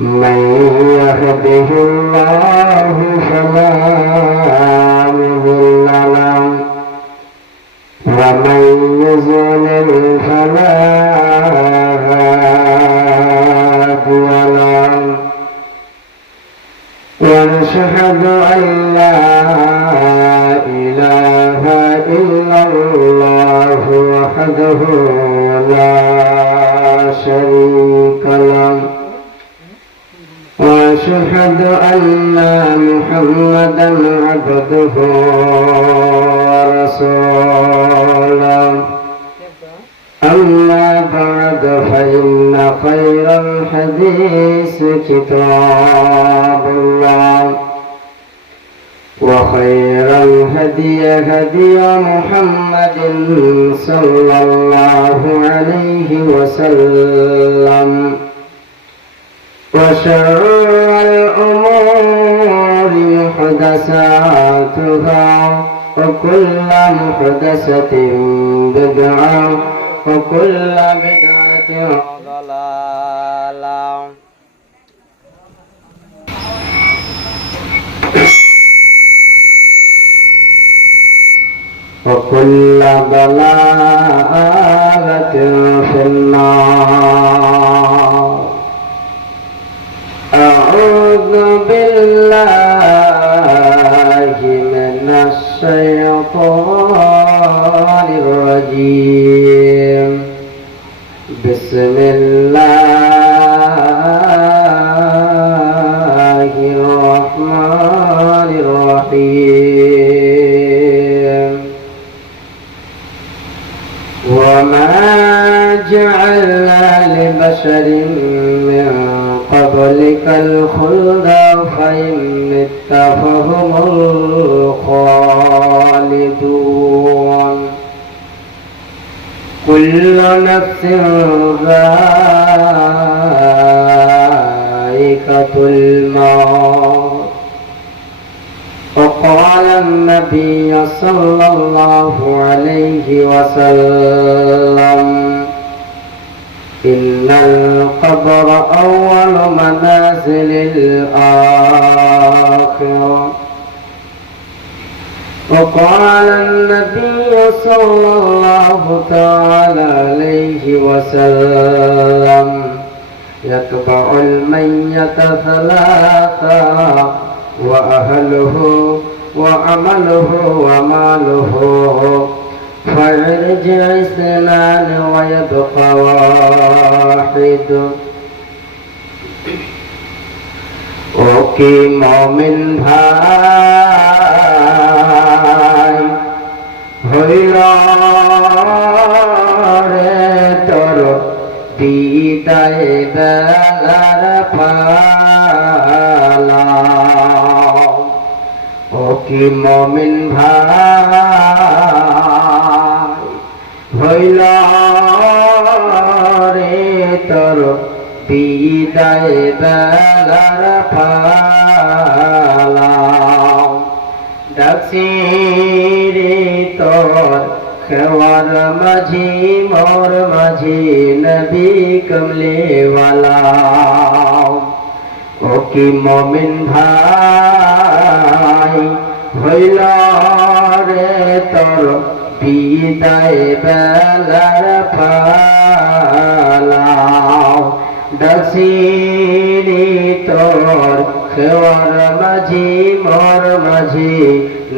من يهده الله فلا مضل له ومن يضلل فلا هادي له ونشهد أن لا إله إلا الله وحده لا شريك له وأشهد أن محمدا عبده ورسوله أما بعد فإن خير الحديث كتاب الله وخير الهدي هدي محمد صلى الله عليه وسلم وشر الأمور محدثاتها وكل محدثة بدعة وكل بدعة ضلالة وكل ضلالة في النار. أعوذ بالله من الشيطان الرجيم. بسم الله الرحمن الرحيم. وما جعلنا لبشر من قبلك الخلد فإن مت فهم الخالدون. كل نفس ذائقة الموت. وقال النبي صلى الله عليه وسلم إن القبر أول منازل الآخرة. وقال النبي صلى الله تعالى عليه وسلم يتبع الميت ثلاثة وأهله وعمله وماله فيرجع اثنان ويبقى واحد. ওকে মুমিন ভাই হইল রে তোর বিদায় বেলার পালা। ওকে মুমিন ভাই হইল রে তোর বিদায় বেলার পালা। ডাকছি রে তোর খেওয়ার মাঝি মোর মাঝি নবী কমলেওয়ালা। ও কি মুমিন ভাই হইল রে তোর বিদায় বেলার পালা। ডাকছি রে তোর খেওয়ার মাঝি মোর মাঝি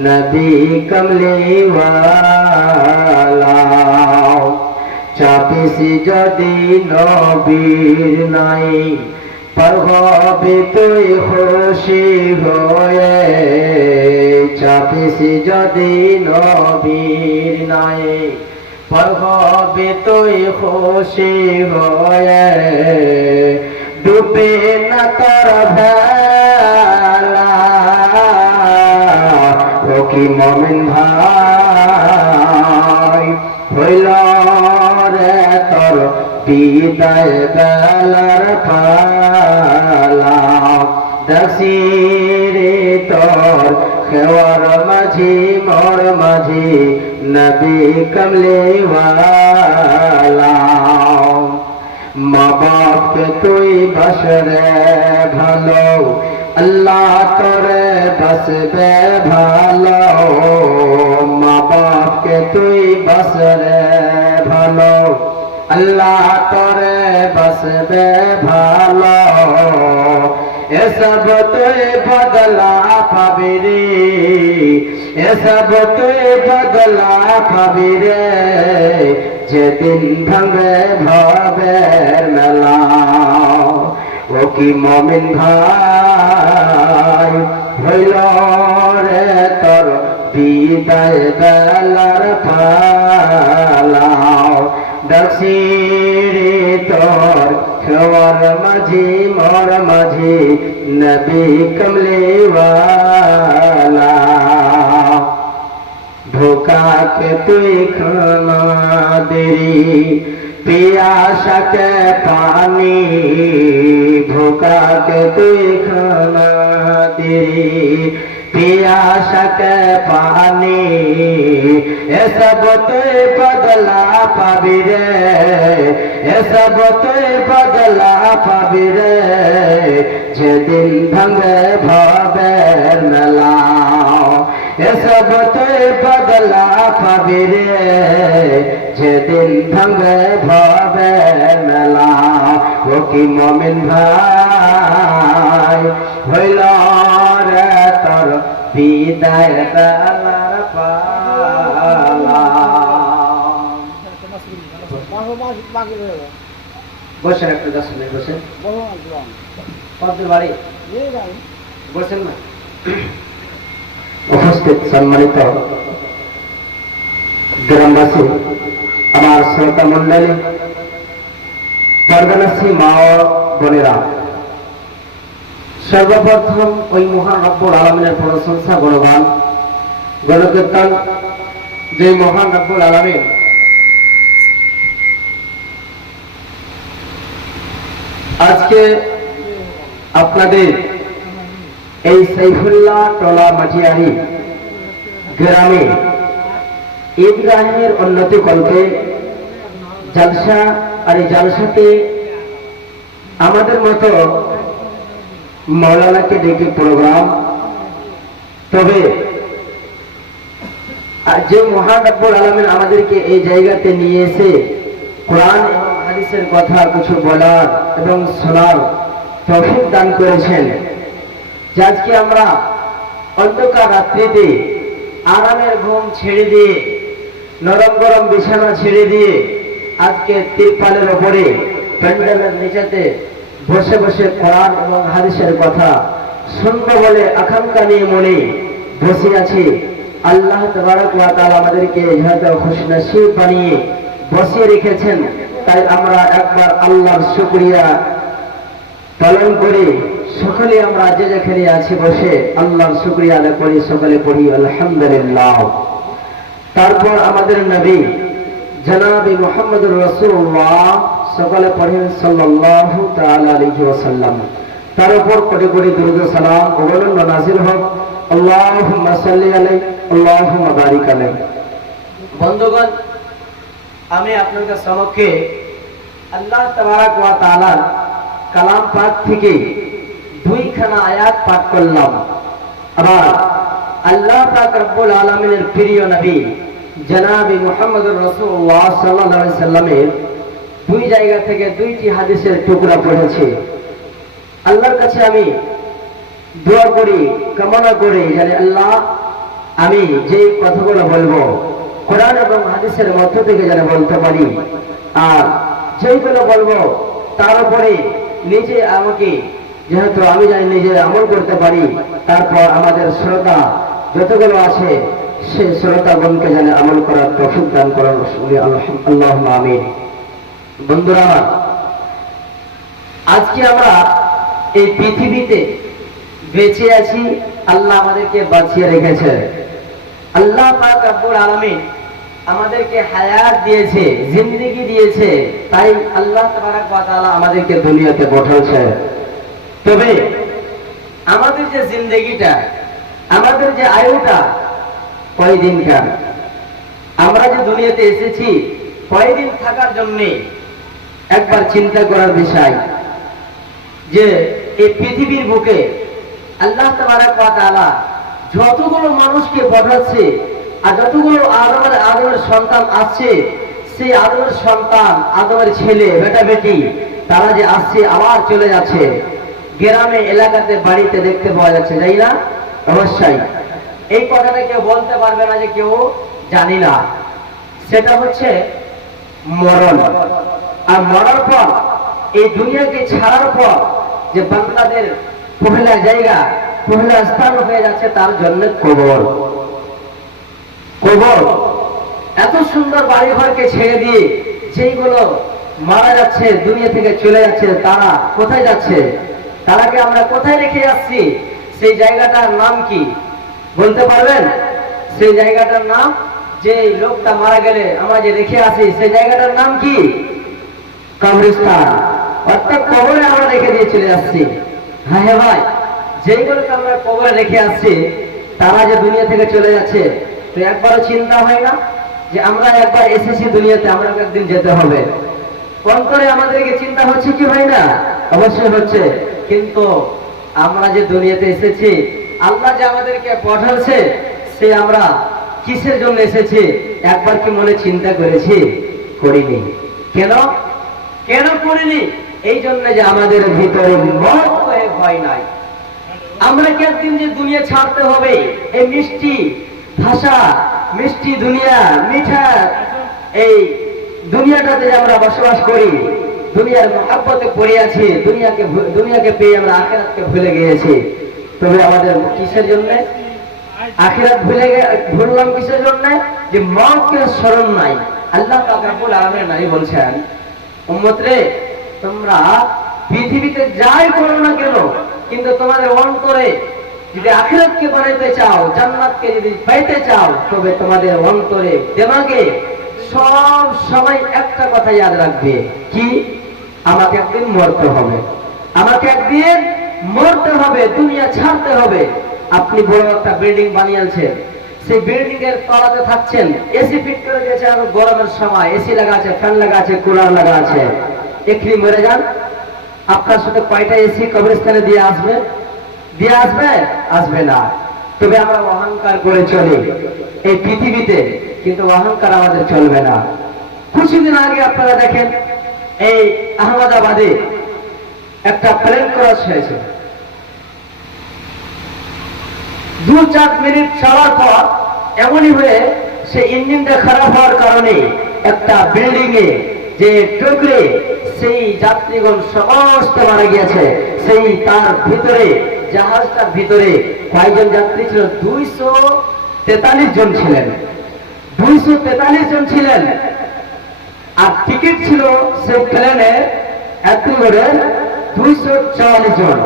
নবী কমলেওয়ালা। চাপিসি যদি নবীর নাই পার হবে তুই খুশি হয়ে। চাপিসি যদি নবীর নাই পার হবে তুই খুশি হয়ে। ডুবে না তোর ভেলা। ও কি মুমিন ভাই হইল রে তোর বিদায় বেলার পালা। ডাকছি রে তোর খেওয়ার মাঝি মোর মাঝি নবী কমলেওয়ালা। মা বাপকে তুই বাসরে ভালো, আল্লাহ তোরে বাসবে ভালো। মা বাপকে তুই বাসরে ভালো, আল্লাহ তোরে বাসবে ভালো। এসব তুই বদলা পাবি রে, এসব তুই বদলা পাবি রে, যেদিন ভাঙবে ভবের মেলা। ও কি মমিন ভাই, হইল রে তোর বিদায় বেলার পালা। ডাকছি রে তোর খেওয়ার মাঝি মোর মাঝি, নবী কমলিওয়ালা। धोखा के तुई खाना देरी, पियासा के पानी। धोखा के तुई खाना देरी, पियासा के पानी। ये सब तुई बदला पाबी रे, ये सब तुई बदला पाबी रे, जेदिन भांगे भवेर मेला। এসব তুই বদলা পাবি রে, যেদিন ভাঙবে ভবের মেলা। ও কি মমিন ভাই, হইল রে তোর বিদায় বেলার পালা। বসেন একটু 10 মিনিট বসেন। আপনার বাড়ি বসেন না। উপস্থিত সম্মানিত গ্রামবাসী, আমার শ্রোতা মন্ডলী, পর্দানাসী মা ও বোনেরা, সর্বপ্রথম ওই মহান রব্বুল আলামিনের প্রশংসা গুণগান গণকীর্তন, যে মহান রব্বুল আলামিন আজকে আপনাদের এই সাইফুল্লাহ টোলা মাটিয়ারি গ্রামে ঈদগাহের উন্নতি কল্পে জলসা, আর এই জলসাতে আমাদের মতো মৌলানাকে ডেকে প্রোগ্রাম। তবে যে মহান রব্বুল আলামিন আমাদেরকে এই জায়গাতে নিয়ে এসে কোরআন এবং হাদিসের কথা কিছু বলার এবং শোনার তৌফিক দান করেছেন, আজকে আমরা অন্ধকার রাত্রিতে আরামের ঘুম ছেড়ে দিয়ে, নরম গরম বিছানা ছেড়ে দিয়ে, আজকে তিরপালের ওপরে প্যান্ডেলের নিচেতে বসে বসে কোরআন এবং হাদিসের কথা শুনবো বলে আকাঙ্ক্ষা নিয়ে মনে বসে আছি। আল্লাহ তাবারক ওয়া তাআলা আমাদেরকে যেহেতু খুশনসিব বানিয়ে বসিয়ে রেখেছেন, তাই আমরা একবার আল্লাহর শুকরিয়া পালন করে সকলে আমরা যে যেখানে আছি বসে আল্লাহর শুকরিয়া আদায় করি, সকলে পড়ি আলহামদুলিল্লাহ। তারপর আমাদের নবী জনাবে মুহাম্মদুর রাসূলুল্লাহ সকলে পড়েন সাল্লাল্লাহু তাআলা আলাইহি ওয়াসাল্লাম। তার উপর কোটি কোটি দুরূদ সালাম অবতীর্ণ নাযিল হোক। আল্লাহুম্মা সাল্লি আলাইহি আল্লাহুম্মা বারিক আলাইহি। বন্ধুগণ, আমি আপনাদের সম্মুখে আল্লাহ তাবারক ওয়া তাআলার কালাম পাক থেকে দুইখানা আয়াত পাঠ করলাম। আবার আল্লাহ পাক রব্বুল আলামিনের প্রিয় নবী জনাবে মুহাম্মদুর রাসূলুল্লাহ সাল্লাল্লাহু আলাইহি সাল্লামের দুই জায়গা থেকে দুইটি হাদিসের টুকরা পড়েছি। আল্লাহর কাছে আমি দোয়া করি, কামনা করি যেন আল্লাহ আমি যে কথাগুলো বলবো কোরআন এবং হাদিসের মধ্য থেকে যেন বলতে পারি, আর যেগুলো বলবো তার উপরে নিজে আমাকে, যেহেতু আমি জানি নিজে আমল করতে পারি, তারপর আমাদের শ্রোতা যতগুলো আছে সে শ্রোতাগণকে যেন আমল করার তৌফিক দান করার আল্লাহুম্মা আমিন। বন্ধুরা, আজকে আমরা এই পৃথিবীতে বেঁচে আছি, আল্লাহ আমাদেরকে বাঁচিয়ে রেখেছে। আল্লাহ পাক রব্বুল আলামিন আমাদেরকে হায়াত দিয়েছে, জিন্দেগি দিয়েছে, তাই আল্লাহ তাবারক ওয়া তাআলা আমাদেরকে দুনিয়াতে পাঠিয়েছে। তবে আমাদের যে জিন্দেগিটা, আমাদের যে আয়ুটা কয়দিনকার, আমরা যে দুনিয়াতে এসেছি কয়দিন থাকার জন্যে, একবার চিন্তা করার বিষয় যে এই পৃথিবীর বুকে আল্লাহ তাবারক ওয়া তাআলা যতগুলো মানুষকে পাঠাচ্ছে আর যতগুলো আদমের সন্তান আছে, সেই আদমের সন্তান, আদমের ছেলে বেটা বেটি, তারা যে আসছে আবার চলে যাচ্ছে, গ্রামে এলাকাতে বাড়িতে দেখতে পাওয়া যাচ্ছে, তাই না? অবশ্যই এই কথাটা কেউ বলতে পারবে না যে কেউ জানি না। সেটা হচ্ছে মরণ। আর মরার পর এই দুনিয়াকে ছাড়ার পর যে বান্দাদের পহেলা জায়গা, পহেলা স্থান হয়ে যাচ্ছে তার জন্য কবর। কবর এত সুন্দর বাড়ি ঘরকে ছেড়ে দিয়ে যেইগুলো মারা যাচ্ছে, দুনিয়া থেকে চলে যাচ্ছে, তারা কোথায় যাচ্ছে? তারাকে আমরা কোথায় রেখে যাচ্ছি? সেই জায়গাটার নাম কি বলতে পারবেন? সেই জায়গাটার নাম, যে লোকটা মারা গেলে আমরা যে রেখে আসি, সেই জায়গাটার নাম কি? কবরস্থান। অর্থাৎ কবরে আমরা রেখে দিয়ে চলে যাচ্ছি। হ্যাঁ হ্যাঁ ভাই, যেইগুলোকে আমরা কবরে রেখে আসছি তারা যে দুনিয়া থেকে চলে যাচ্ছে, তো একবারও চিন্তা হয় না যে আমরা একবার এসেছি দুনিয়াতে, আমরা একদিন যেতে হবে? অন্তরে আমাদেরকে চিন্তা হচ্ছে কি ভাই না? অবশ্যই হচ্ছে। কিন্তু আমরা যে দুনিয়াতে এসেছি, আল্লাহ যে আমাদেরকে পাঠাচ্ছে, সে আমরা কিসের জন্য এসেছি একবার কি মনে চিন্তা করেছি? করিনি। কেন কেন করিনি? এই জন্য যে আমাদের ভিতরে মত হয়ে ভয় নাই। আমরা কি একদিন যে দুনিয়া ছাড়তে হবে, এই মিষ্টি ভাষা, মিষ্টি দুনিয়া, মিঠা এই দুনিয়াটাতে যে আমরা বসবাস করি, দুনিয়ার মহব্বতে পড়ে আছি, দুনিয়াকে পেয়ে আমরা আখিরাতকে ভুলে গিয়েছি। তবে আমাদের কিসের জন্য আখিরাত ভুললাম? কিসের জন্য? যে মওতকে স্মরণ নাই। আল্লাহ পাক রব্বুল আলামিন নাই বলছেন, উম্মত রে, তোমরা পৃথিবীতে যাই করো না কেন, কিন্তু তোমাদের অন্তরে যদি আখিরাতকে বানাইতে চাও, জান্নাতকে যদি পাইতে চাও, তবে তোমাদের অন্তরে, দিমাগে সব সময় একটা কথা ইয়াদ রাখবে, কি? আমাকে একদিন মরতে হবে, আমাকে একদিন মরতে হবে, দুনিয়া ছাড়তে হবে। আপনি বড় একটা বিল্ডিং বানিয়েছেন, সেই বিল্ডিং এর তলাতে থাকছেন, এসি ফিট করে দিয়েছে, আর গরমের সময় এসি লাগা আছে, ফ্যান লাগা আছে, কুলার লাগা আছে, এক্ষুনি মরে যান। আপনার সাথে কয়টা এসি কবরস্থানে দিয়ে আসবে? দিয়ে আসবে? আসবে না। তবে আমরা অহংকার করে চলি এই পৃথিবীতে, কিন্তু অহংকার আমাদের চলবে না। কিছুদিন আগে আপনারা দেখেন, এই আহমেদাবাদে একটা প্লেন ক্র্যাশ হয়েছে। 2-4 মিনিট চলার পর এমনই হয়ে সে ইঞ্জিনটা খারাপ হওয়ার কারণে একটা বিল্ডিং এ যে টুকরে, সেই যাত্রীগণ সমস্ত মারা গিয়েছে। সেই তার ভিতরে, জাহাজটার ভিতরে কয়জন যাত্রী ছিল? 243 জন ছিলেন। 243 জন ছিলেন। আর টিকিট ছিল সেই প্লেনে যাত্রী করে 244 জন।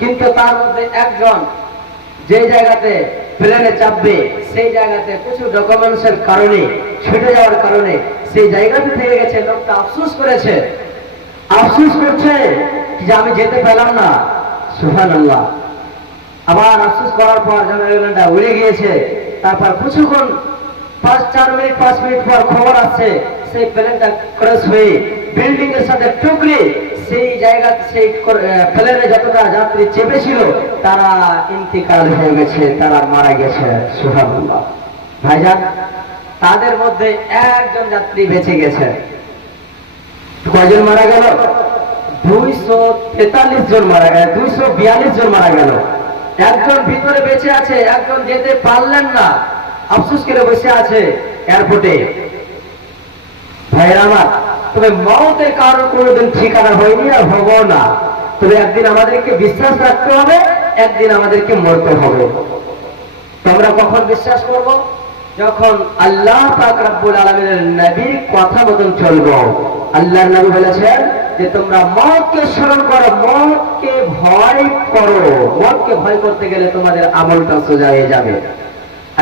কিন্তু তার মধ্যে একজন যে জায়গাতে প্লেনে চাপবে, সেই জায়গাতে কিছু ডকুমেন্টসের কারণে, ছুটে যাওয়ার কারণে সেই জায়গাতে থেকে গেছে। লোকটা আফসোস করেছে, আফসোস করছে যে আমি যেতে পেলাম না। সুবহানাল্লাহ। আবার আফসোস করার পর যখন এয়ারলাইনটা উড়ে গিয়েছে, তারপর কিছুক্ষণ 5 মিনিট পর খবর আসছে সেই প্লেনটা ক্র্যাশ হয়ে বিল্ডিং এর সাথে টুকরে সেই জায়গা, সেই প্লেনে যতটা যাত্রী চেপেছিল তারা ইন্তিকাল হয়ে গেছে, তারা মারা গেছে। সুবহানাল্লাহ। ভাইজান, তাদের মধ্যে একজন যাত্রী বেঁচে গেছে। কয়জন মারা গেল? 243 জন মারা গেল, 242 জন মারা গেল। একজন ভিতরে বেঁচে আছে, একজন যেতে পারলেন না, আফসোস করে বসে আছে এয়ারপোর্টে। ভাইরা আমার, তবে মওতের কারণ কোনোদিন ঠিকানা হয়নি আর হবো না। তবে একদিন আমাদেরকে বিশ্বাস রাখতে হবে, একদিন আমাদেরকে মরতে হবে। তোমরা কখন বিশ্বাস করব? যখন আল্লাহ পাক রব্বুল আলামিনের নবীর কথা মতন চলবো। আল্লাহর নবী বলেছেন যে তোমরা মওতকে স্মরণ করো, মওতকে ভয় করো। মওতকে ভয় করতে গেলে তোমাদের আমলটা সোজা হয়ে যাবে।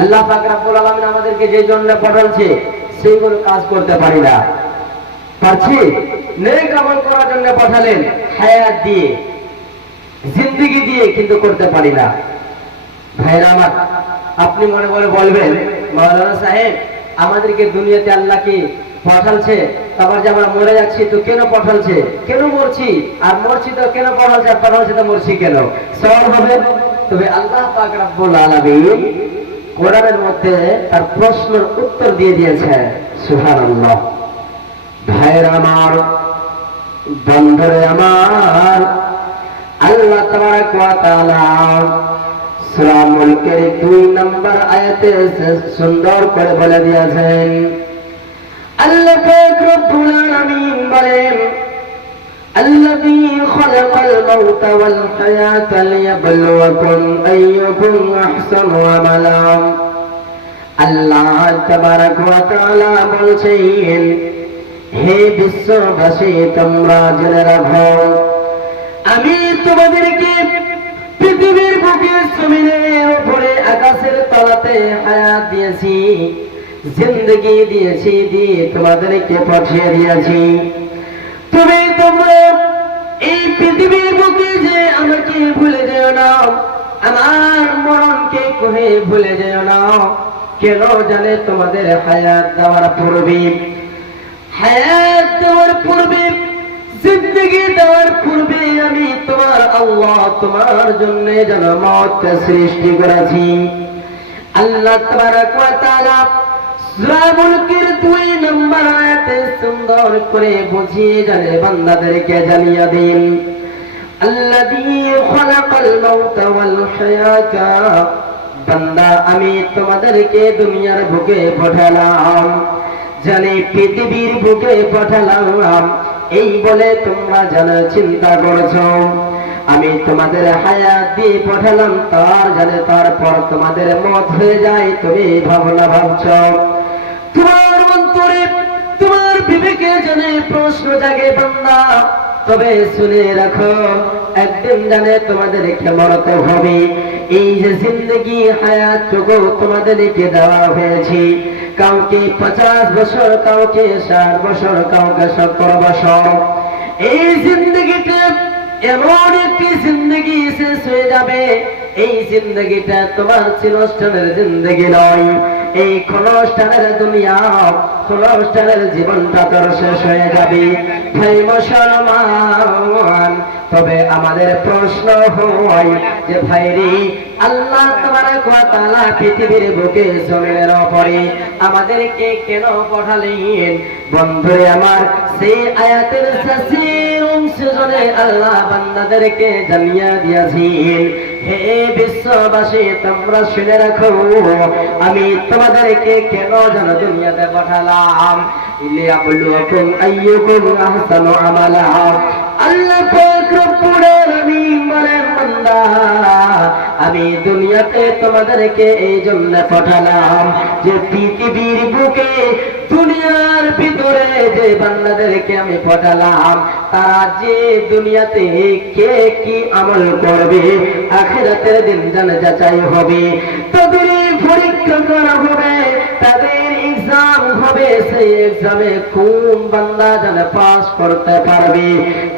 আল্লাহ পাক রব্বুল আলামিন আমাদেরকে যে জন্য পাঠাচ্ছে, সেইগুলো কাজ করতে পারি না। পারছি? নেক আমল করার জন্য পাঠালেন, হায়াত দিয়ে, জিন্দেগি দিয়ে, কিন্তু করতে পারি না। ভাইরা আমার, আপনি মনে মনে বলবেন, মাওলানা সাহেব, আমাদেরকে দুনিয়াতে আল্লাহ কি পাঠালছে, তারপর যে আমরা মরে যাচ্ছি তো কেন পাঠালছে, কেন মরছি, আর মরছি তো কেন পাঠালছে, আর পাঠালছে তো মরছি কেন, সওয়াল হবে। তবে আল্লাহ পাক রব্বুল আলামিন কোরআনের মধ্যে তার প্রশ্নের উত্তর দিয়ে দিয়েছে। সুবহানাল্লাহ। ভাইরা আমার, বন্ধুরে আমার, আল্লাহ তাবারক ওয়া তাআলা সূরা মুলকের 2 নম্বর আয়াতে সুন্দর করে বলে দিয়েছেন, আল্লাহ পাক রব্বুল আলামিন বলেন, আল্লাযী খালাকাল মাউতা ওয়াল হায়াতা লিয়াবলুয়াকুম আইয়ুকুম আহসানু আমালা। আল্লাহ তাবারক ওয়া তাআলা বলছেন, হে বিশ্ববাসী, তোমরা জেনে রাখো আমি তোমাদেরকে পৃথিবীর বুকে জমিনের উপরে আকাশের তলাতে হায়াত দিয়েছি, জিন্দেগি দিয়েছি, দিয়ে তোমাদেরকে পাঠিয়ে দিয়েছি। তোমরা এই পৃথিবীর বুকে যে আমাকে ভুলে যেও না, আমার মরণকে কহে ভুলে যেও না। কেন জানে, তোমাদের হায়াত দেওয়ার পূর্বে, হায়াত দেওয়ার পূর্বে, জিন্দেগি দেওয়ার পূর্বে আমি তোমার আল্লাহ তোমার জন্য যেন মওতকে সৃষ্টি করেছি। আল্লাহ তাবারক ওয়া তাআলা সূরা মুলকের 2 নম্বর আয়াতে সুন্দর করে বুঝিয়ে জানে বান্দাদেরকে জানিয়ে দিন, আল্লাযী খালাকাল মাউতা ওয়াল হায়াতা। বান্দা, আমি তোমাদেরকে দুনিয়ার বুকে পাঠালাম, জানি পৃথিবীর বুকে পাঠালাম, এই বলে তোমরা জানো চিন্তা করছো। আমি তোমাদের হায়াত দিয়ে পাঠালাম, তার জানে তারপর তোমাদের মত হয়ে যায়, তুমি ভাবনা ভাবছ। তোমার অন্তরে, তোমার বিবেকে জানে প্রশ্ন জাগে বান্দা, তবে শুনে রাখো, একদিন জানে তোমাদেরকে মরতে হবে। এই যে জিন্দগি হায়াতটুকু তোমাদেরকে দেওয়া হয়েছে, কাউকে 50 বছর, কাউকে 60 বছর, কাউকে 70 বছর। এই জিন্দগিটা এমন একটি জিন্দগি শেষ হয়ে যাবে, এই জিন্দগিটা তোমার চিরস্থানের জিন্দগি নয়। এই ক্ষণস্থানের দুনিয়া, ক্ষণস্থানের জীবনটা তোর শেষ হয়ে যাবে। ভাই মুসলমান, তবে আমাদের প্রশ্ন হয় যে ভাইরে, আল্লাহ তাবারক ওয়া তাআলা পৃথিবীর বুকে জমিনের উপরে আমাদেরকে কেন পাঠালেন? বন্ধুরে আমার, সেই আয়াতের শেষের অংশে আল্লাহ বান্দাদেরকে জানিয়ে দিয়েছেন, হে বিশ্ববাসী, তোমরা শুনে রাখো, আমি তোমাদেরকে কেন যেন দুনিয়াতে পাঠালাম, লিয়াবলুয়াকুম আইয়ুকুম আহসানু আমালা। আল্লাহ পাক রব্বুল আলামিন বলেন, বান্দা, আমি দুনিয়াতে তোমাদেরকে এই জন্য পাঠালাম যে পৃথিবীর বুকে, দুনিয়ার ভিতরে যে বান্দাদেরকে আমি পাঠালাম, তারা যে দুনিয়াতে কে কি আমল করবে, আখিরাতের দিন জানা যাচাই হবে, তাদের পরীক্ষা করা হবে, তাদের এক্সাম হবে। সেই এক্সামে কোন বান্দা জানে পাস করতে পারবে,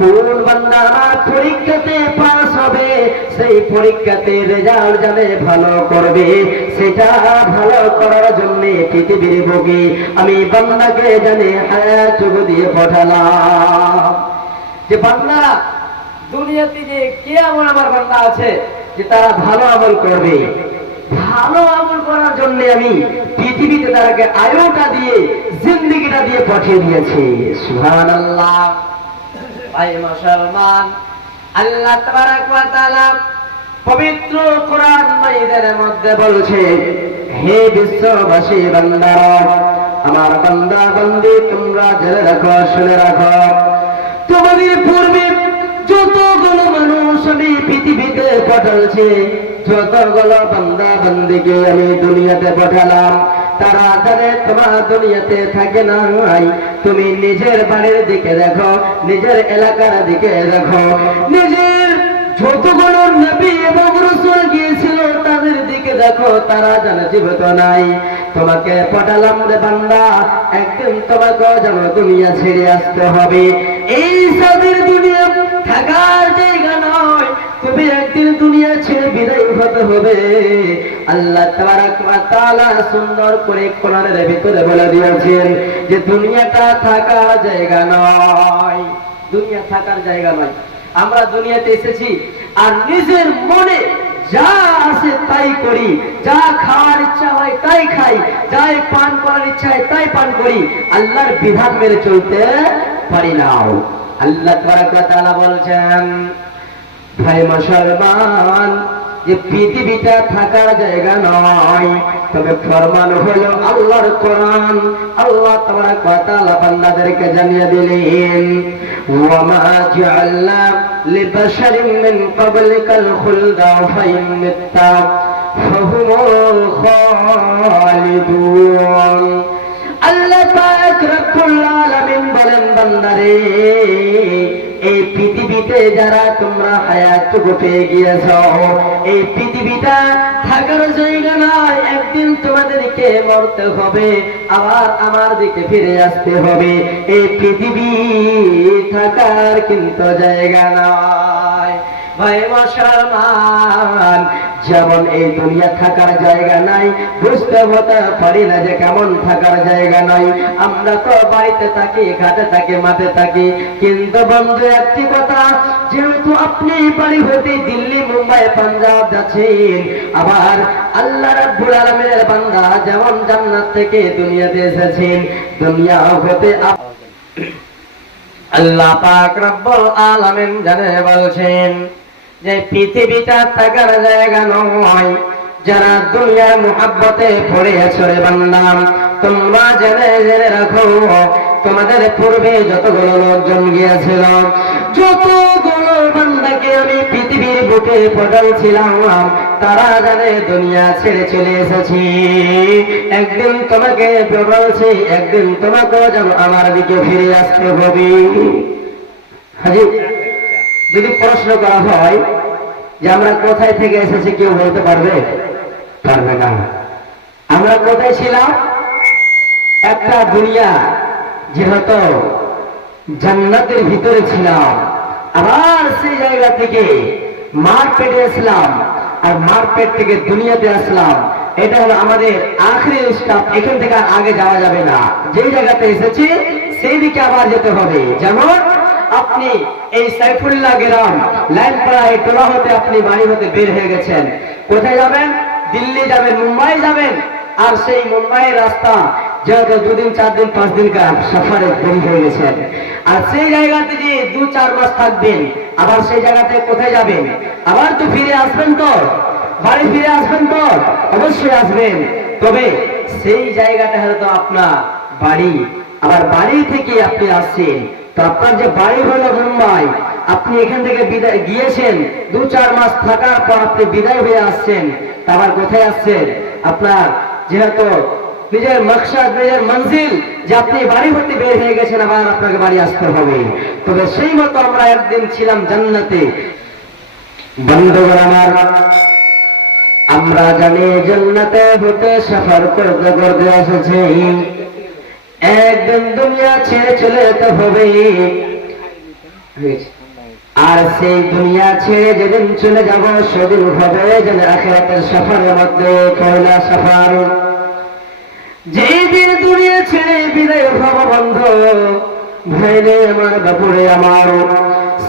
কোন বান্দা আমার পরীক্ষাতে পাস হবে, সেই পরীক্ষাতে রেজাল্ট জানে ভালো করবে, সেটা ভালো করার জন্য পৃথিবীর বুকে আমি বান্দাকে জানে হায়াত দিয়ে পাঠালাম। যে বান্দা দুনিয়াতে যে কে এমন আমার বান্দা আছে যে তারা ভালো আমল করবে, ভালো আমল করার জন্য আমি পৃথিবীতে তাদেরকে আয়ুটা দিয়ে, জিন্দেগিটা দিয়ে পাঠিয়ে দিয়েছি। সুবহানাল্লাহ। ভাই মুসলমান, আল্লাহ তাবারক ওয়া তাআলা পবিত্র কোরআন মাজিদের মধ্যে বলছে, হে বিশ্ববাসী বান্দারা, আমার বান্দা বান্দি, তোমরা জেনে রাখো, শুনে রাখো, তোমাদের পূর্বে যতগুলো মানুষ আমি পৃথিবীতে পাঠাচ্ছি, যতগুলো বান্দা বান্দিকে আমি দুনিয়াতে পাঠালাম, তারা জানে তোমার দুনিয়াতে থাকে নাই। তুমি নিজের বাড়ির দিকে দেখো, নিজের এলাকার দিকে দেখো, নিজের যতগুলো নবী এবং রাসূল গিয়েছিল তাদের দিকে দেখো, তারা জানে জীবিত নাই। তোমাকে পাঠালাম রে বান্দা, একদিন তোমাকে যেন দুনিয়া ছেড়ে আসতে হবে। এই সাদের দুনিয়া থাকার জায়গা নয়, তুমি একদিন দুনিয়া ছেড়ে বিদায় হতে হবে। আল্লাহ তাবারক ওয়া তাআলা সুন্দর করে কোরআনের ভিতরে বলে দিয়েছেন যে দুনিয়াটা থাকার জায়গা নয়, দুনিয়া থাকার জায়গা নয়। আমরা দুনিয়াতে এসেছি আর নিজের মনে যা আছে তাই করি, যা খাওয়ার ইচ্ছা হয় তাই খাই, যাই পান করার ইচ্ছা হয় তাই পান করি, আল্লাহর বিধান মেনে চলতে পারি না। আল্লাহ তাবারক ওয়া তাআলা বলছেন, ভাই মুসলমান, যে পৃথিবীটা থাকার জায়গা নয়, তবে ফরমান হলো আল্লাহর কোরআন। আল্লাহ তাবারক ওয়া তাআলা বান্দাদেরকে জানিয়ে দিলেন, ওয়া মা জাআলনা লিবাশারিন মিন ক্বাবলিকাল খুলদা ফাইন মিত্তা ফাহুমুল খালিদুন। আল্লাহ পাক রব্বুল আলামিন বলেন, বান্দারে, এই পৃথিবীতে যারা তোমরা হায়াতটুকু পেয়ে গিয়েছ, এই পৃথিবীটা থাকার জায়গা নয়। একদিন তোমাদেরকে মরতে হবে, আবার আমার দিকে ফিরে আসতে হবে। এই পৃথিবী থাকার কিন্তু জায়গা নয়। ভাই মুসলমান, যেমন এই দুনিয়া থাকার জায়গা নাই, বুঝতে হতে পারি না যে কেমন থাকার জায়গা নাই। আমরা তো বাড়িতে থাকি, ঘাটে থাকি, মাঠে থাকি, কিন্তু বন্ধু একটি কথা, যেহেতু আপনি বাড়ি হতে দিল্লি, মুম্বাই, পাঞ্জাব যাচ্ছেন, আবার আল্লাহ রাব্বুল আলামিনের বান্দা যেমন জান্নাত থেকে দুনিয়াতে এসেছেন, দুনিয়া হতে আল্লাহ পাক রব্বুল আলামিন জানে বলছেন যে পৃথিবীটা থাকার জায়গা নয়। যারা দুনিয়ার মুহাব্বতে পড়ে আছো রে বান্দা, তোমরা জেনে জেনে রাখো, তোমাদের পূর্বে যতগুলো লোকজন গিয়েছিল, যতগুলো বান্দাকে আমি পৃথিবীর বুকে পাঠাইছিলাম, তারা জানে দুনিয়া ছেড়ে চলে এসেছি। একদিন তোমাকে বলছি, একদিন তোমাকেও যেন আমার দিকে ফিরে আসতে হবে। হাজি, যদি প্রশ্ন করা হয় যে আমরা কোথায় থেকে এসেছি, কেউ বলতে পারবে? পারবে না। আমরা কোথায় ছিলাম? একটা দুনিয়া, যেহেতু জান্নাতের ভিতরে ছিলাম, আবার সেই জায়গা থেকে মার পেটে আসলাম, আর মার পেট থেকে দুনিয়াতে আসলাম। এটা হলো আমাদের আখেরি স্টপ। এখান থেকে আগে যাওয়া যাবে না। যেই জায়গাতে এসেছি সেই দিকে আবার যেতে হবে। যেমন আপনি এই সাইফুল্লাহ গ্রাম লাইনপাড়া এই টোলা হতে আপনি বাড়ি হতে বের হয়ে গেছেন, কোথায় যাবেন? দিল্লি যাবেন, মুম্বাই যাবেন। আর সেই মুম্বাইয়ের রাস্তা যেহেতু 2 দিন 4 দিন 5 দিন সফরে দেরি হয়ে গেছেন, আর সেই জায়গাতে যে 2-4 মাস থাকবেন, আবার সেই জায়গাতে কোথায় যাবেন? আবার তো ফিরে আসবেন, তো বাড়ি ফিরে আসবেন, তো অবশ্যই আসবেন। তবে সেই জায়গাটা হয়তো আপনার বাড়ি, আবার বাড়ি থেকে আপনি আসছেন, তো আপনার যে বাড়ি হলো মুম্বাই, আপনি এখান থেকে বিদায় গিয়েছেন, 2-4 মাস থাকার পর আপনি বিদায় হয়ে আসছেন, আবার কোথায় আসছেন? আপনার যেহেতু নিজের মকসদ, নিজের মঞ্জিল, যে আপনি বাড়ি হতে বের হয়ে গেছেন, আবার আপনাকে বাড়ি আসতে হবে। তবে সেই মতো আমরা একদিন ছিলাম জান্নাতে। বন্ধুগণ আমার, আমরা জানি জান্নাতে হতে সফর করতে করতে এসেছি, একদিন দুনিয়া ছেড়ে চলে যেতে হবে। আর সেই দুনিয়া ছেড়ে যেদিন চলে যাব, সেদিন হবে যেন আখিরাতের সফরের মধ্যে পয়লা সফর। যেই দিন দুনিয়া ছেড়ে বিদায় হব বন্ধু, ভাইরে আমার, বাপুরে আমার,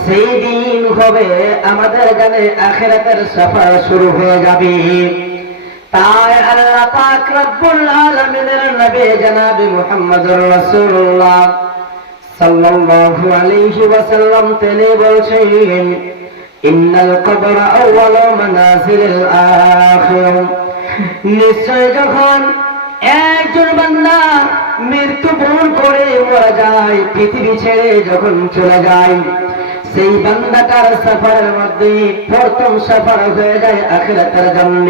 সেই দিন হবে আমাদের জানে আখিরাতের সফর শুরু হয়ে যাবে। তাই আল্লাহ পাক রব্বুল আলামিনের নবী জনাবে মুহাম্মদুর রাসূলুল্লাহ সাল্লাল্লাহু আলাইহি ওয়াসাল্লাম তিনি বলছেন, ইন্নাল কবরা আউয়ালু মানাজিলিল আখিরা। নিশ্চয় যখন একজন বান্দা মৃত্যুবরণ করে মারা যায়, পৃথিবী ছেড়ে যখন চলে যায়, সেই বান্দাটার সফরের মধ্যে প্রথম সফর হয়ে যায় আখিরাতের জন্য।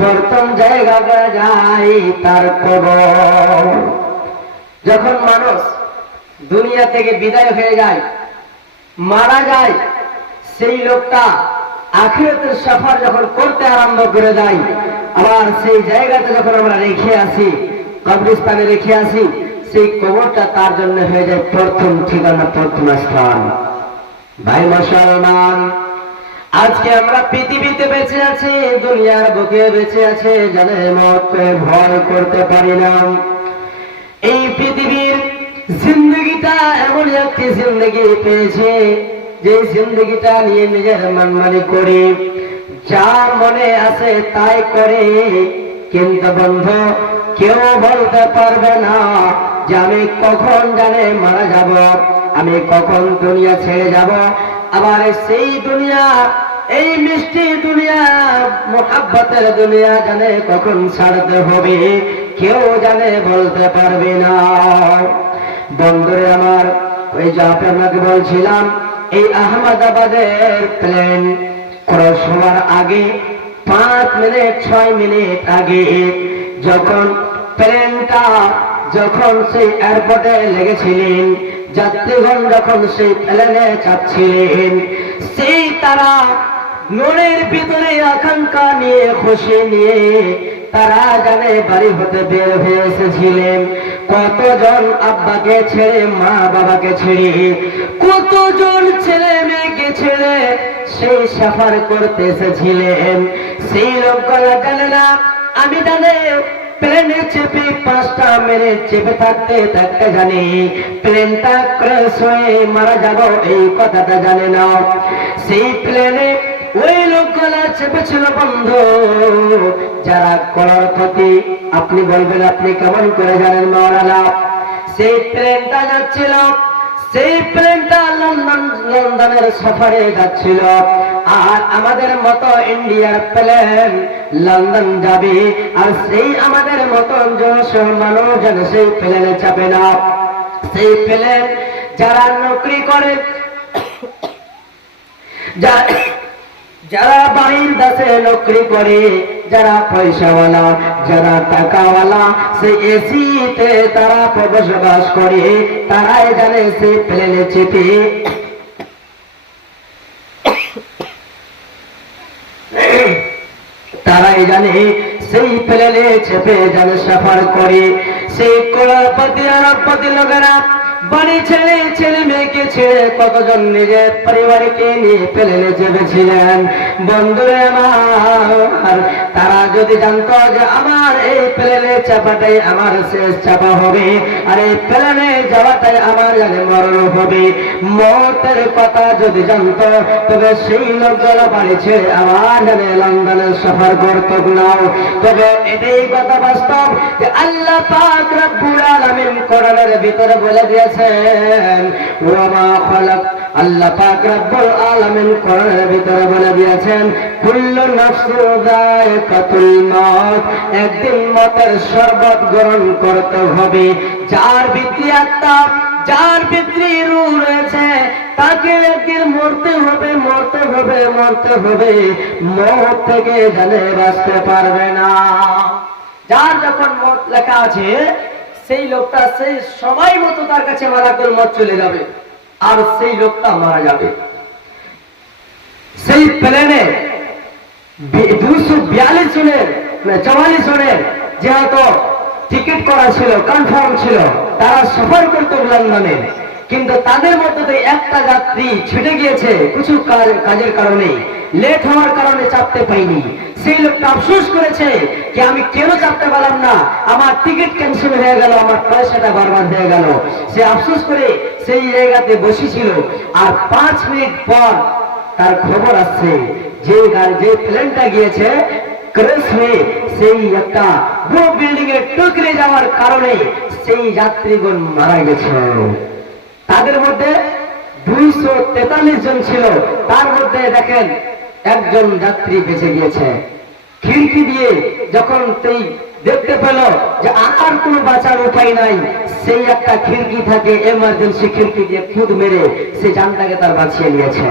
প্রথম জায়গা হয়ে যায় তার কবর। যখন মানুষ দুনিয়া থেকে বিদায় হয়ে যায়, মারা যায়, সেই লোকটা আখিরাতের সফর যখন করতে আরম্ভ করে যায়, আবার সেই জায়গাতে যখন আমরা রেখে আসি, কবরস্থানে রেখে আসি, সেই কবরটা তার জন্য হয়ে যায় প্রথম ঠিকানা, প্রথম স্থান। ভাই মুসলমান, আজকে আমরা পৃথিবীতে বেঁচে আছি, দুনিয়ার বুকে বেঁচে আছে, জানে মতকে ভয় করতে পারি না। এই পৃথিবীর জিন্দগিটা এমন একটি জিন্দগি পেয়েছে, যে জিন্দগিটা নিয়ে নিজের মানমানি করে যা মনে আছে তাই করে। কিন্তু বন্ধু, কেউ বলতে পারবে না যে আমি কখন জানে মারা যাব, আমি কখন দুনিয়া ছেড়ে যাব। আবার সেই দুনিয়া, এই মিষ্টি দুনিয়া, মোহাব্বতের দুনিয়া জানে কখন ছাড়তে হবে, কেউ জানে বলতে পারবে না। বন্ধুরে আমার, ওই যে আপনাকে বলছিলাম, এই আহমেদাবাদের প্লেন ক্রস হওয়ার আগে 5 মিনিট 6 মিনিট আগে যখন প্লেনটা যখন সেই এয়ারপোর্টে লেগেছিলেন, যাত্রীগণ যখন সেই প্লেনে চাপছিলেন, সেই তারা মনের ভিতরে আকাঙ্ক্ষা নিয়ে, খুশি নিয়ে তারা জানে বাড়ি হতে বের হয়ে এসেছিলেন। কতজন আব্বাকে ছেড়ে, মা বাবাকে ছেড়ে, কতজন ছেলে মেয়েকে ছেড়ে সেই সফর করতে এসেছিলেন। সেই লোকগুলা জানে না, আমি জানে প্লেনে চেপে 5টা মিনিট চেপে থাকতে থাকতে জানি প্লেনটা ক্র্যাশ হয়ে মারা যাব, এই কথাটা জানে না। সেই প্লেনে ওই লোকগুলা চেপেছিল বন্ধু, যারা করোড়পতি। আপনি বলবেন আপনি কেমন করে জানেন মাওলানা? সেই প্লেনটা যাচ্ছিল, সেই প্লেনটা লন্ডনের সফরে যাচ্ছিল। আর আমাদের মতো ইন্ডিয়ার প্লেন লন্ডন যাবে, আর সেই আমাদের মতো মানুষ যেন সেই প্লেনে চাপে না। সেই প্লেন যারা নকরি করে, যারা বাড়ির দেশে নকরি করে, যারা পয়সাওয়ালা, যারা টাকাওয়ালা, সেই এসিতে তারা বসবাস করে, তারাই জানে সেই প্লেনে চেপে তারাই জানে সেই প্লেনে চেপে জানে সফর করে। সেই করোড়পতি আরবপতি লোকেরা বাড়ি ছেড়ে, ছেলে মেয়েকে ছেড়ে, কতজন নিজের পরিবারকে নিয়ে প্লেনে চেপেছিলেন। বন্ধুরে আমার, তারা যদি জানতো যে আমার এই প্লেনে চাপাটাই আমার শেষ চাপা হবে, আর এই প্লেনে যাওয়াটাই আমার জানে মরণ হবে, মতের কথা যদি জানতো, তবে সেই লোকগুলো বাড়ি ছেড়ে আমার জানে লন্ডনে সফর করতো না। তবে এটাই কথা বাস্তব যে আল্লাহ পাক রব্বুল আলামিন কোরআনের ভিতরে বলে দিয়েছেন, ওয়া মা খালাক, আল্লাহ পাক রব্বুল আলামিন কোরআনের ভিতরে বলে দিয়েছেন, কুল্লু নাফসিন যায়কাতুল মাউত, একদিন মতের শরবত গ্রহণ করতে হবে। যার ভিতরে আত্মা, যার ভিতরে রূহ রয়েছে, তাকে একদিন মরতে হবে, মরতে হবে, মরতে হবে। মত থেকে জানে বাঁচতে পারবে না। যার যখন মত লেখা আছে, সেই লোকটা সেই সময় মতো তার কাছে মালাকুল মত চলে যাবে, আর সেই লোকটা মারা যাবে। সেই প্লেনে 242 জনের, 44 জনের যেহেতু টিকিট করা ছিল, কনফার্ম ছিল, তারা সফর করতে লন্ডনে। কিন্তু তাদের মধ্যে একটা যাত্রী ছুটে গিয়েছে কিছু কাজের কারণে, লেট হওয়ার কারণে চাপতে পাইনি। সেই লোকটা আফসোস করেছে যে আমি কেন চাপতে পারলাম না, আমার টিকিট ক্যান্সেল হয়ে গেল, আমার পয়সাটা বরবাদ হয়ে গেল। সে আফসোস করে সেই জায়গাতে বসেছিল। আর 5 মিনিট পর তার খবর আসছে যে প্লেনটা গিয়েছে ক্র্যাশ হয়ে সেই একটা বড় বিল্ডিং এ টুকরে যাওয়ার কারণে সেই যাত্রীগণ মারা গেছে। তাদের মধ্যে 243 জন ছিল, তার মধ্যে দেখেন একজন যাত্রী বেঁচে গিয়েছে। খিড়কি দিয়ে যখন সেই দেখতে পেল যে আর কোনো বাঁচার উপায় নাই, সেই একটা খিড়কি থাকে, এমার্জেন্সি খিড়কি দিয়ে খুদ মেরে সে জানটাকে তার বাঁচিয়ে নিয়েছে।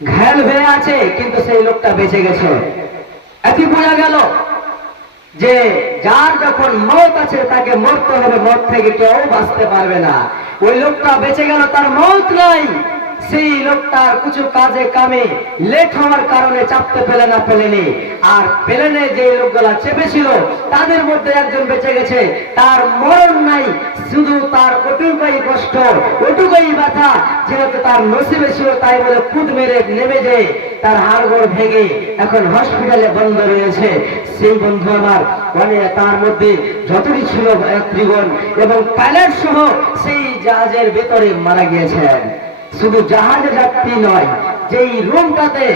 ঘায়ল হয়ে আছে, কিন্তু সেই লোকটা বেঁচে গেছে। এটি বোঝা গেল যে যার যখন মত আছে তাকে মরতে হবে, মত থেকে কেউ বাঁচতে পারবে না। ওই লোকটা বেঁচে গেল, তার মত নাই। সেই লোকটার কিছু কাজে কামে লেট হওয়ার কারণে চাপতে পেলে না প্লেনে। আর প্লেনে যে লোকগুলা চেপেছিল তাদের মধ্যে একজন বেঁচে গেছে, তার মরণ নাই। শুধু তার ওটুকুই কষ্ট, ওটুকুই ব্যথা, যেহেতু তার নসিবে ছিল তাই বলে কুদ মেরে নেমে যেয়ে তার হাড়গোড় ভেঙে এখন হসপিটালে বন্ধ রয়েছে। সেই বন্ধু আমার মানে তার মধ্যে যতটি ছিল যাত্রীগণ এবং পাইলট সহ সেই জাহাজের ভেতরে মারা গিয়েছেন। শুধু জাহাজে যাত্রী নয়, যেই রুমটাতে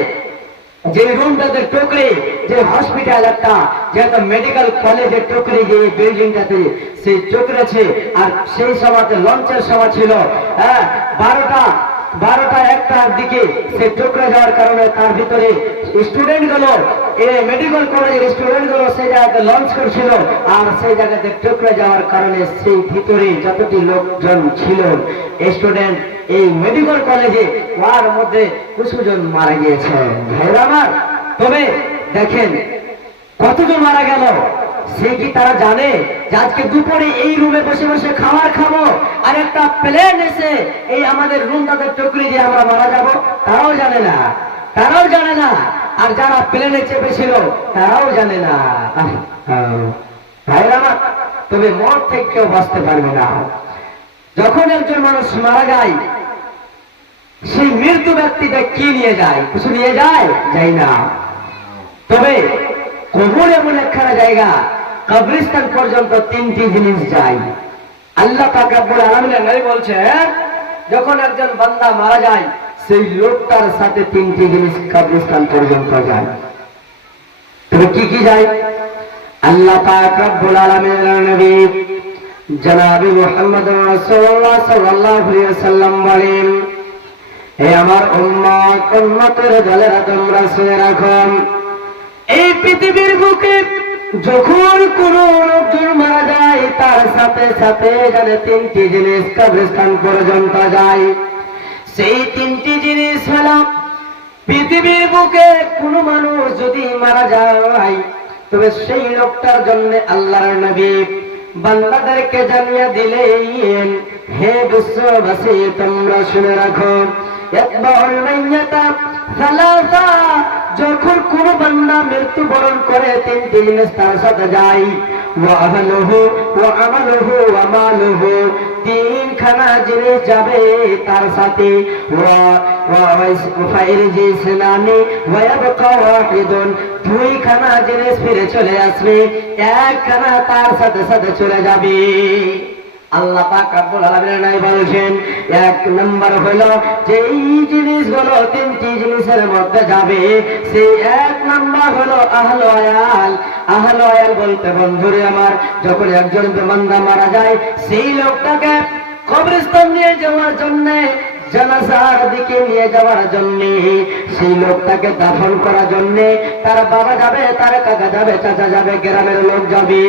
টুকরে, যে হসপিটাল একটা যেহেতু মেডিকেল কলেজের টুকরে যে বিল্ডিংটাতে সেই টুকরেছে, আর সেই সময়তে লঞ্চের সময় ছিল 12টা 1টার দিকে সে টুকরে যাওয়ার কারণে তার ভিতরে স্টুডেন্ট গুলো মেডিকেল কলেজের স্টুডেন্ট গুলো সেই জায়গাতে লঞ্চ করছিল, আর সেই জায়গাতে টুকরে যাওয়ার কারণে সেই ভিতরে যতটি লোকজন ছিল স্টুডেন্ট এই মেডিকেল কলেজে তার মধ্যে কিছুজন মারা গিয়েছে ভাইরা আমার। তবে দেখেন কতজন মারা গেল, সে কি তারা জানে যে আজকে দুপুরে এই রুমে বসে বসে খাবার খাবো আর একটা প্লেন এসে এই আমাদের রুম তাদের টুকরি দিয়ে আমরা মারা যাব? তারাও জানে না, তারাও জানে না। আর যারা প্লেনে চেপেছিল তারাও জানে না ভাইরা আমার। তবে মত থেকে কেউ বাঁচতে পারবে না। যখন একজন মানুষ মারা যায়, সেই মৃত্যু ব্যক্তিটা কি নিয়ে যায়? কিছু নিয়ে যায়? যায় না। তবে কবর এমন একখানা জায়গা, কবরস্থান পর্যন্ত 3টি জিনিস যায়। আল্লাহ পাক রব্বুল আলামিনের নবী বলছেন, যখন একজন বান্দা মারা যায় সেই লোকটার সাথে 3টি জিনিস কবরস্থান পর্যন্ত যায়। তবে কি কি যায়? আল্লাহ পাক রব্বুল আলামিনের নবী জনাবে মুহাম্মদ রাসূলুল্লাহ সাল্লাল্লাহু আলাইহি ওয়াসাল্লাম বলেন, হে আমার উম্মতের দলেরা তোমরা শুনে রাখো, এই পৃথিবীর বুকে যখন কোন লোকজন মারা যায় তার সাথে সাথে জানে 3টি জিনিস কবরস্থান পর্যন্ত যায়। সেই 3টি জিনিস হলো, পৃথিবীর বুকে কোন মানুষ যদি মারা যায় তবে সেই লোকটার জন্য আল্লাহর নবী বান্দাদেরকে জানিয়ে দিলেন, হে বিশ্ববাসী তোমরা শুনে রাখো, যখন কোন বান্দা মৃত্যুবরণ করে 3টি জিনিস তার সাথে যায়। তিনখানা জিনিস যাবে তার সাথে, দুইখানা জিনিস ফিরে চলে আসবে, একখানা তার সাথে সাথে চলে যাবে। আল্লাহ পাক রব্বুল আলামিন নাই বলেছেন, 1 নম্বর হলো যে এই জিনিসগুলো 3টি জিনিসের মধ্যে যাবে, সেই 1 নম্বর হলো আহলে আয়াল। আহলে আয়াল বলতে বন্ধুরে আমার, যখন একজন বান্দা মারা যায় সেই লোকটাকে কবরস্থান নিয়ে যাওয়ার জন্য, জানাজার দিকে নিয়ে যাওয়ার জন্য, সেই লোকটাকে দাফন করার জন্য তার বাবা যাবে, তার কাকা যাবে, চাচা যাবে, গ্রামের লোক যাবে,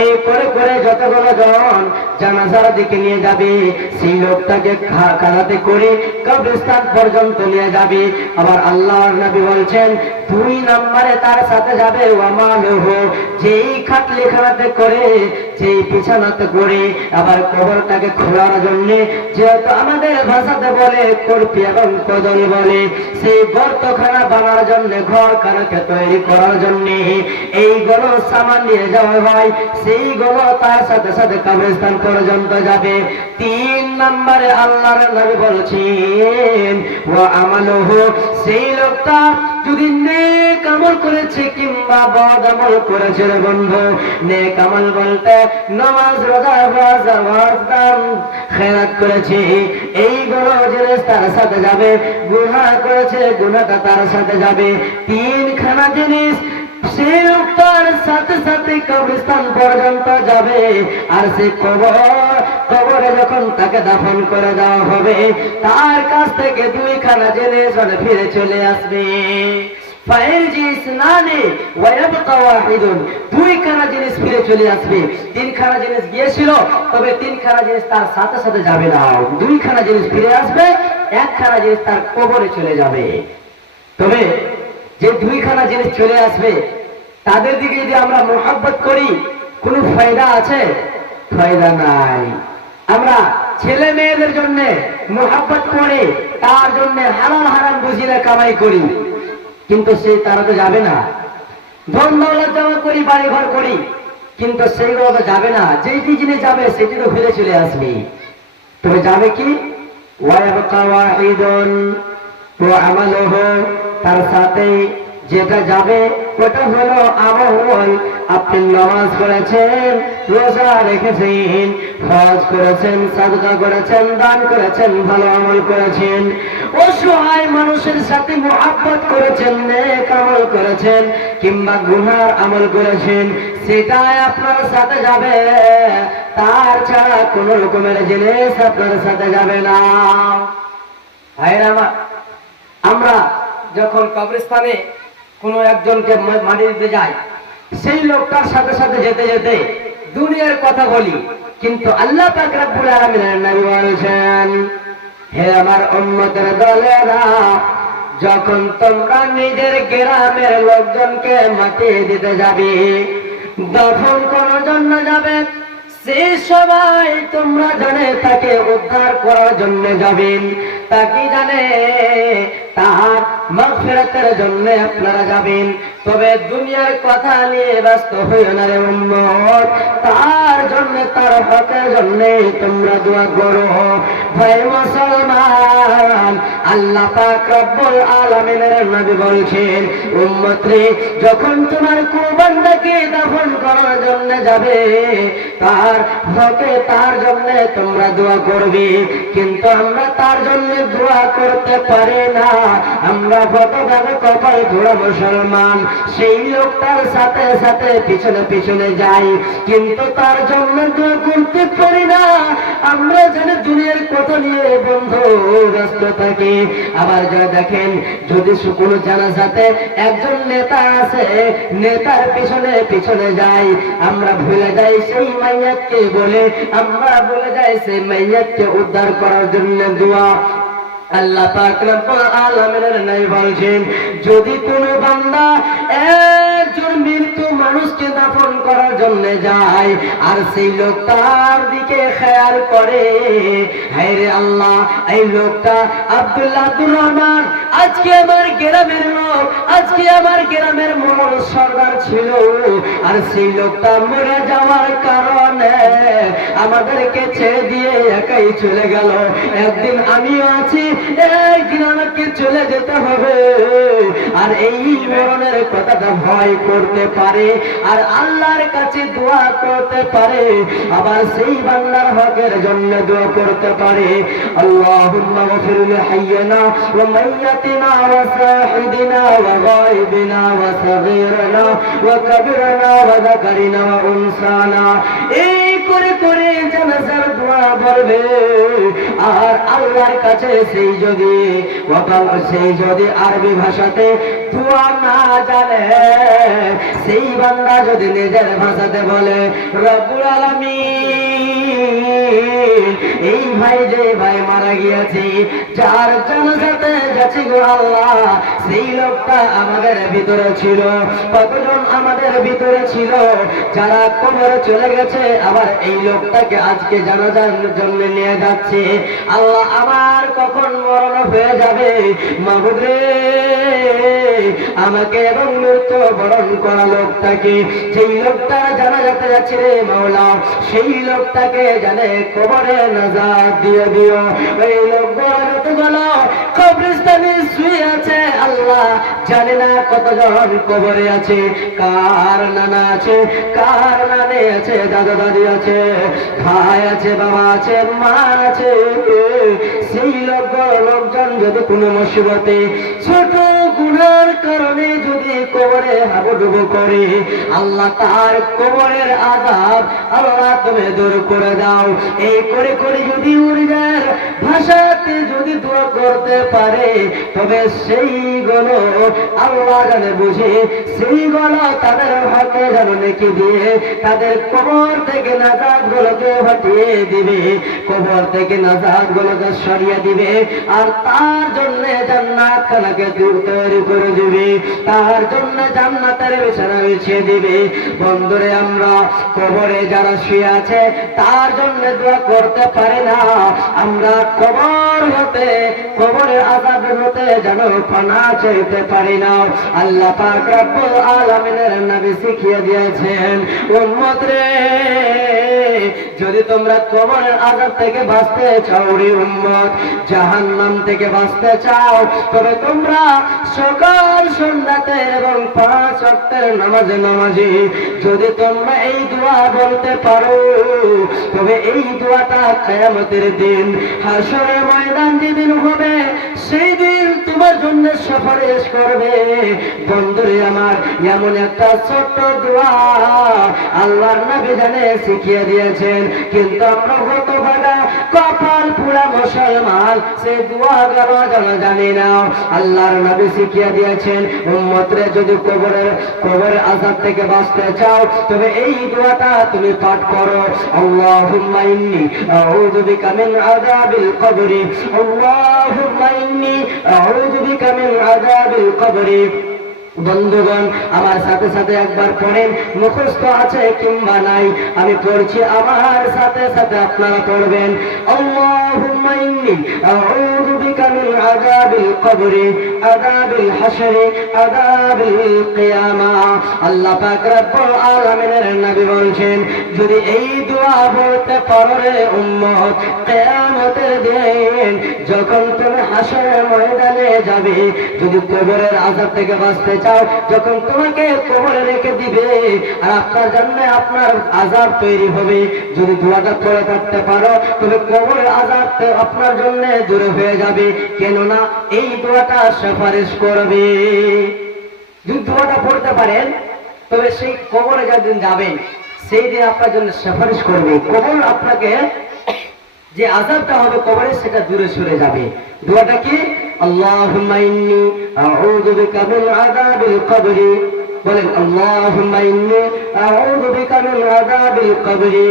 এই করে করে যতগুলো জন জানাজার দিকে নিয়ে যাবে সেই লোকটাকে কাঁধাতে করে কবরস্থান পর্যন্ত নিয়ে যাবে। আবার আল্লাহর নবী বলছেন 2 নম্বরে তার সাথে যাবে ওয়ামালুহু, যেই খাটলিখানাতে করে, যেই বিছানাতে করে আবার কবরটাকে খোলার জন্য, যেহেতু আমাদের ভাষাতে বলে করপি এবং কদল বলে, সেই গর্তখানা বানার জন্য, ঘরখানাকে তৈরি করার জন্য এইগুলো সামান নিয়ে যাওয়া হয়, সেইগুলো তার সাথে সাথে কবরস্থান পর্যন্ত যাবে। 3 নম্বরে আল্লাহর নবী বলছেন ওয়া আমালুহু, সেই লোকটা যদি নেক আমল করেছে কিংবা বদ আমল করেছে রে বন্ধু, নেক আমল বলতে নামাজ, রোজা, হজ, দান, খেরাত করেছে, এইগুলো জিনিস তার সাথে যাবে। গুনাহ করেছে, গুনাহটা তার সাথে যাবে। 3খানা জিনিস সেই লোকটার সাথে সাথে কবরস্থান পর্যন্ত যাবে। আর সে কবরে যখন তাকে দাফন করে দেওয়া হবে তার কাছ থেকে 2খানা জিনিস ফিরে চলে আসবে। দুইখানা জিনিস ফিরে চলে আসবে। 3খানা জিনিস গিয়েছিল, তবে 3খানা জিনিস তার সাথে সাথে যাবে না, 2খানা জিনিস ফিরে আসবে, 1খানা জিনিস তার কবরে চলে যাবে। তবে যে 2খানা জিনিস চলে আসবে তাদের দিকে যদি আমরা মোহাব্বত করি কোনো ফায়দা আছে? ফায়দা নাই। আমরা ছেলে মেয়েদের জন্য মোহাব্বত করে তার জন্য হালাল হারাম বুঝিয়ে কামাই করি, কিন্তু সে তারা তো যাবে না। ধন দৌলত জমা করি, বাড়ি ঘর করি, কিন্তু সেইগুলো তো যাবে না, যেটি জিনিস যাবে সেটি তো ফিরে চলে আসবে। তবে যাবে কি ওয়ায়াবকা ওয়াহিদুন ওয়া আমালুহু, তার সাথে যেটা যাবে ওটা হলো আমল। আপনি নামাজ পড়েছেন, রোজা রেখেছেন, হজ করেছেন, সাদকা করেছেন, দান করেছেন, ভালো আমল করেছেন, অসহায় মানুষের সাথে মুহাব্বত করেছেন, নেক আমল করেছেন, কিংবা গুনার আমল করেছেন, সেটাই আপনার সাথে যাবে। তার ছাড়া কোন রকমের জিনিস আপনার সাথে যাবে না। ভাইরা আমার, আমরা যখন কবরস্থানে কোন একজনকে মাটি দিতে যাই, সেই লোকটার সাথে সাথে যেতে যেতে দুনিয়ার কথা বলি, কিন্তু আল্লাহ পাক রব্বুল আলামিনের নবী বলেছেন, হে আমার উম্মতের দলেরা, যখন তোমরা নিজের গ্রামের লোকজনকে মাটি দিতে যাবে, দাফন করার জন্য যাবে, সেই সবাই তোমরা জানে তাকে উদ্ধার করার জন্য যাবেন, তাকে জানে তার মাগফিরাতের জন্য আপনারা যাবেন। তবে দুনিয়ার কথা নিয়ে ব্যস্ত হইও না রে উম্মত, তার জন্য, তার হকের জন্য তোমরা দোয়া করো। ভাই মুসলমান, আল্লাহ পাক রব্বুল আলামিনের নবী বলছেন, উম্মত রে, যখন তোমার কুরবানটাকে দাফন করার জন্য যাবে, তার হকে, তার জন্য তোমরা দোয়া করবে। কিন্তু আমরা তার জন্য দোয়া করতে পারি না। আমরা কতভাবে কপাল ধরা মুসলমান, সেই লোকটার সাথে সাথে পিছনে পিছনে যাই, কিন্তু তার জন্য দোয়া করতে পারি না। আমরা যেন দুনিয়ার কথা নিয়ে বন্ধু ব্যস্ত থাকি। আবার যা দেখেন, যদি কোনো জানাজাতে একজন নেতা আছে, নেতার পিছনে পিছনে যাই, আমরা ভুলে যাই সেই মাইয়াতকে বলে, আমরা ভুলে যাই সেই মাইয়াতকে উদ্ধার করার জন্য দোয়া। আল্লাহ পাক রব্বুল আলামিনের নবী বলেন, যদি কোনো বান্দা একজন মৃত্যু মানুষকে দাফন করার জন্য যায়, আর সেই লোকটার দিকে খেয়াল করে, হায় রে আল্লাহ, এই লোকটা আব্দুর রহমান, আজকে আমার গ্রামের লোক, আজকে আমার গ্রামের মূল সর্দার ছিল, আর সেই লোকটা মরে যাওয়ার কারণে আমাদেরকে ছেড়ে দিয়ে একাই চলে গেল। একদিন আমিও আছি, একদিন আমাকে চলে যেতে হবে। আর এই মরণের কথাটা ভয় করতে পারে, আর আল্লাহর কাছে দোয়া করতে পারে, আবার সেই বান্দার হকের জন্য দোয়া করতে পারে। আল্লাহুম্মা গফির লিহাইয়িনা ওয়া মাইয়াতিনা ওয়া সাহিদিনা ওয়া গায়বিনা ওয়া সাগীরিনা ওয়া কাবীরিনা ওয়া যাকারিনা ওয়া উনসানা। এই করে করে জানাজার দোয়া বলবে। আর আল্লাহর কাছে সেই যদি আরবি ভাষাতে দোয়া না জানে, সেই বান্দা যদি নিজের ভাষাতে বলে, রব্বুল আলামিন, এই ভাই যে ভাই মারা গিয়েছে, যার জানাজাতে যাচ্ছি গো আল্লাহ, সেই লোকটা আমাদের ভিতরে ছিল। কতজন আমাদের ভিতরে ছিল যারা কবরে চলে গেছে, আবার এই লোকটাকে আজকে জানাজার জন্য নিয়ে যাচ্ছে। আল্লাহ, আমার কখন মরণ হয়ে যাবে, মাবুদ রে, আমাকে এবং মৃত্যু বরণ করা লোকটাকে, যেই লোকটা জানাজাতে যাচ্ছে রে মাওলা, সেই লোকটাকে জানে কবরে নাজাত দিয়ে দিও। ওই লোকগুলো কবরস্থানে শুয়ে আছে, আল্লাহ জানে না কতজন কবরে আছে, কার নানা আছে, কার নানে আছে, দাদা দাদি আছে, ভাই আছে, বাবা আছে, মা আছে। সেই লোকজন যদি কোনো মুসিবতে, ছোট গুনার কারণে যদি কবরে হাবুডুবু করে, আল্লাহ তার কবরের আযাব আল্লাহ তুমি দূর করে দাও। এই করে করে যদি উর্দুর ভাষাতে যদি দোয়া করতে পারে, তবে সেইগুলো আল্লাহ জানে বুঝে, সেইগুলো তাদের হাতে যেন নেকি দিয়ে তাদের কবর থেকে নাজাত গুলোকে হটিয়ে দিবে, কবর থেকে নাজাত গুলোকে সরিয়ে দিবে, আর তার জন্য জান্নাত খানাকে তৈরি করে দিবে, তার জন্য জান্নাতের বিছানা বিছিয়ে দিবে। বন্ধুরে, আমরা কবরে যারা শুয়ে আছে তার জন্য দোয়া করতে পারি না। আমরা কবর হতে, কবরের আযাব হতে যেন পানা চাইতে পারি না। আল্লাহ পাক রব্বুল আলামিনের নবী শিখিয়ে দিয়েছেন, উম্মত রে, যদি তোমরা কবরের আযাব থেকে বাঁচতে চাও রে উম্মত, জাহান্নাম থেকে বাঁচতে চাও, তবে তোমরা সকাল সন্ধ্যাতে এবং 5 ওয়াক্তের নামাজে যদি তোমরা এই দোয়া বলতে পারো, তবে এই দোয়াটা কিয়ামতের দিন, হাশরের ময়দান যেদিন হবে, সেই দিন তোমার জন্য সুপারিশ করবে। বন্ধুরে আমার, এমন একটা ছোট্ট দোয়া আল্লাহর নবী জানে শিখিয়ে দিয়েছেন, কিন্তু আমরা হতভাগা কপাল পুরা মুসলমান সেই দোয়া জানি না। আল্লাহর নবী শিখিয়ে দিয়েছেন, উম্মতরে, যদি কবরের আযাব থেকে বাঁচতে চাও, তবে এই দোয়াটা তুমি পাঠ করো, আল্লাহুম্মা ইন্নী আউযু বিকা মিন আযাবিল কবরি, আল্লাহুম্মা ইন্নী আউযু বিকা মিন আযাবিল কবরি। বন্ধুগণ, আমার সাথে সাথে একবার পড়েন, মুখস্থ আছে কিংবা নাই, আমি পড়ছি, আমার সাথে সাথে আপনারা পড়বেন। আল্লাহুম্মা ইন্নী আউযু বিকা মিন আযাবিল কবরি, আযাবিল হাশরি, আযাবিল কিয়ামা। আল্লাহ পাক রব্বুল আলামিনের নবী বলেন, যদি এই দোয়া বলতে পারো রে উম্মত, কিয়ামতের দিন যখন তুমি হাশরের ময়দানে যাবে, যদি কবরের আযাব থেকে বাঁচতে চাও, যখন তোমাকে কবরে রেখে দিবে আর আপনার জন্য আপনার আযাব তৈরি হবে, যদি দোয়াটা পড়ে থাকতে পারো, তবে কবরের আযাব আপনার জন্য দূরে হয়ে যাবে। কেননা এই দোয়াটা সুপারিশ করবে। যদি দোয়াটা পড়তে পারেন, তবে সেই কবরে যেদিন যাবেন, সেই দিন আপনার জন্য সুপারিশ করবে। কবর আপনাকে যে আযাবটা হবে কবরে, সেটা দূরে সরে যাবে। দোয়াটা কি? আল্লাহুম্মা ইন্নী আউযু বিকা মিন আযাবিল কবরি, বলেন, আল্লাহুম্মা ইন্নী আউযু বিকা মিন আযাবিল কবরি।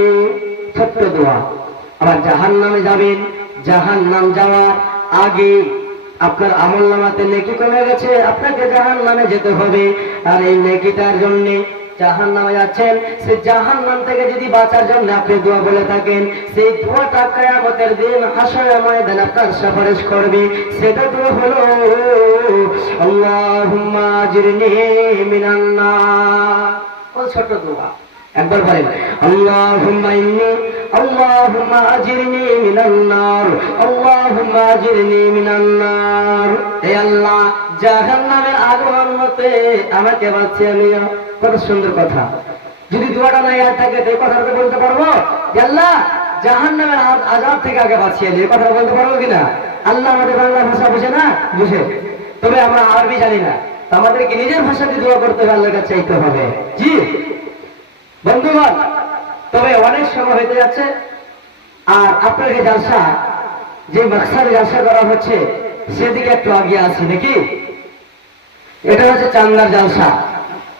ছোট্ট দোয়া। আবার জাহান্নামে যাবেন, জাহান্নাম যাওয়ার আগে আপনার আমলনামাতে নেকি কমে গেছে, আপনাকে জাহান্নামে যেতে হবে, আর এই নেকিটার জন্য জাহান্নামে যাচ্ছেন, সেই জাহান্নাম থেকে যদি বাঁচার জন্য আপনি দোয়া বলে থাকেন, সেই দোয়াটা কিয়ামতের দিন হাশরের ময়দানে আপনার সুপারিশ করবে। সেটা দোয়া হলো, আল্লাহুম্মা আজিরনি মিনান নার। ও ছোট দোয়া, একবার বলেন, আল্লাহুম্মা ইন্নী আল্লাহুম্মা আজিরনি মিনান নার, আল্লাহুম্মা আজিরনি মিনান নার। হে আল্লাহ, জাহান্নামের আগুন হতে আমাকে বাঁচিয়ে নিও। কত সুন্দর কথা। যদি দোয়াটা না ইয়াদ থাকে, এই কথাটা বলতে পারবো যে আল্লাহ জাহান্নামের আযাব থেকে আগে বাঁচিয়ে নিও, এই কথা বলতে পারবো কিনা? আল্লাহ আমাদের বাংলা ভাষা বুঝে না, বুঝে, তবে আমরা আরবি জানি না, আমাদেরকে নিজের ভাষাতে দোয়া করতে হবে, আল্লাহর কাছে চাইতে হবে। জি বন্ধুগণ, তবে অনেক সময় হতে যাচ্ছে, আর আপনাকে জালসা, যে মাকসাদে জালসা করা হচ্ছে, সেদিকে একটু আগে আসি নাকি। এটা হচ্ছে চান্দার জালসা,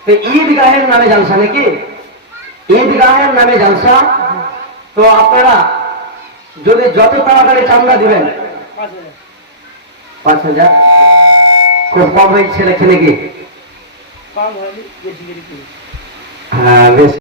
তো ঈদগাহের নামে জালসা নাকি, ঈদগাহের নামে জালসা। তো আপনারা যদি যত তাড়াতাড়ি চান্দা দিবেন, 5,000 খুব কম হয়েছে নাকি? হ্যাঁ, বেশ।